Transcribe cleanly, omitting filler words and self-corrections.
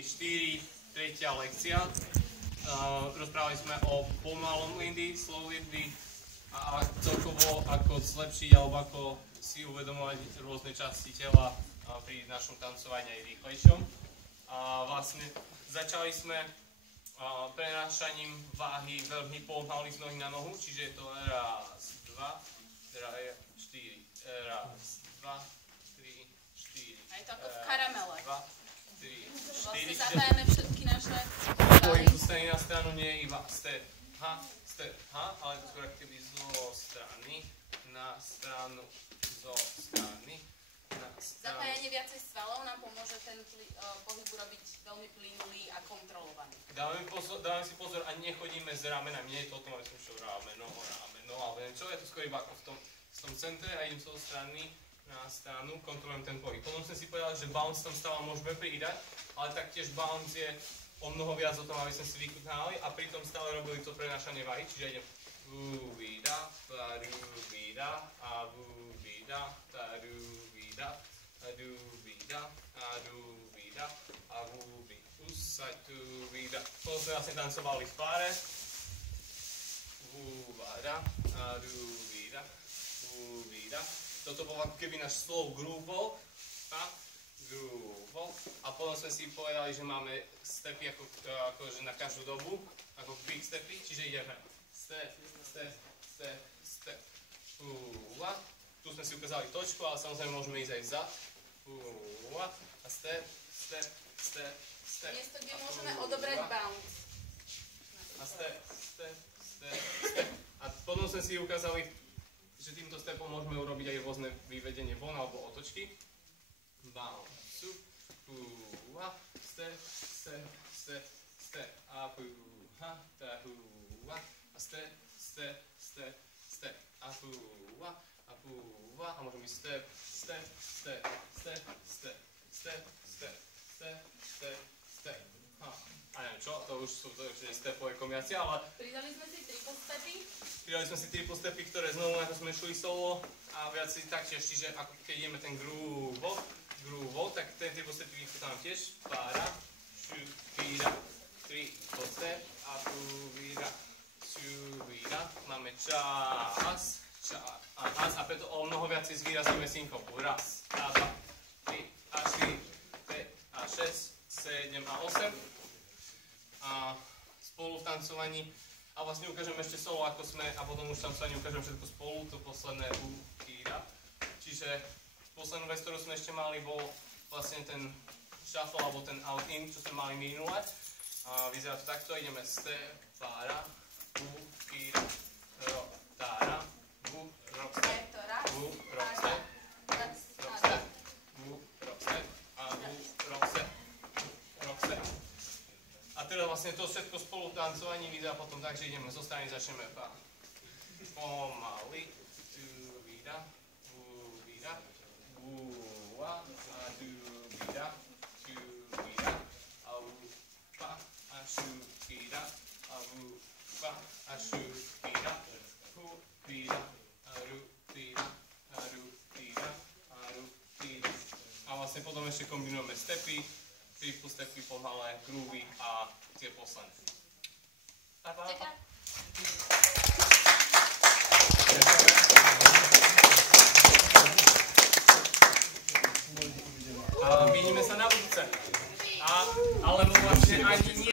4, tretia lekcia. Rozprávali sme o pomalom lindy, slow lindy a celkovo ako zlepšiť alebo ako si uvedomovať rôzne časti tela pri našom tancovaní aj rýchlejšom. Vlastne začali sme prenášaním váhy veľmi pomaly z nohy na nohu, čiže je to raz, 2, 3, 4, raz, 2, 3, 4. A je to ako v karamele. 2, 3, 4. Vlastne zapájame všetky naše pohyb zo strany na stranu nie je iba step, ale to skôr keby zo strany na stranu, zo strany na stranu. Zapájanie viacej svalov nám pomôže ten pohyb urobiť veľmi plynulý a kontrolovaný. Dávame si pozor a nechodíme s ramenami, nie je to o tom, aby som išiel rameno, alebo niečo, je to skôr iba ako v tom centre a idem sa zo strany na stranu, kontrolujem ten pohyb. Potom som si povedal, že bounce tam stále môžeme pridať, ale taktiež bounce je o mnoho viac o tom, aby sme si vykutnali a pritom stále robili to prenášanie váhy, čiže idem vúbida, tarúbida a vúbida, tarúbida, tarúbida, tarúbida a vúbida, usatúbida. Potom sme vlastne tancovali v páre. Vúbada, tarúbida, vúbida. Toto bol ako keby náš slow groove bol. A potom sme si povedali, že máme stepy akože na každú dobu, ako quick stepy, čiže ideme step, step, step, step, tu sme si ukázali točku, ale samozrejme môžeme ísť aj vzad, a step, step, step, step. Miesto, kde môžeme odobrať bounce. A step, step, step, step. A potom sme si ukázali, že týmto stepom môžeme urobiť aj rôzne vyvedenie von alebo otočky. Bounce, step, step, step, step, a step, step, step, step, a môžeme byť step, step, step, step, step, step, step, step, step, step. A neviem čo, to už sú stepové kombinácie, ale Pridali sme si triple stepy. Pridali sme si triple stepy, ktoré znovu ako sme šli solo a viac si taktiež, čiže ako keď ideme ten groove, tak ten triple step vychutám tiež. Pára, šupíra, triple step a šupíra, šupíra. Máme čas a preto o mnoho viac si zvýrazníme synkopu. Raz, a 2, 3 a 4, 5 a 6, 7 a 8. A spolu v tancovaní. A vlastne ukážem ešte solo, ako sme, a potom už tancovaní ukážem všetko spolu, to posledné ukýra. Čiže poslednú vec, ktorú sme ešte mali, bol vlastne ten shuffle, alebo ten out-in, čo sme mali minule. A vyzerá to takto, ideme step, pára, ukýra, tára, rockstep, rockstep, rockstep, rockstep a rockstep, rockstep. A teda vlastne to všetko spolu tancovaní vyzerá potom tak, že ideme zo strany, začneme pomaly, vúbida, vúbida, vúa, a vúbida, vúbida, a vúpa, a šupída, a vúpa, a šupída, vúbida, a rupída, a rupída, a rupída. A vlastne potom ešte kombinujeme stepy, triple stepy, pomalé, groovy a tie posledné. A vidíme sa na budúce. Alebo vlastne ani nie.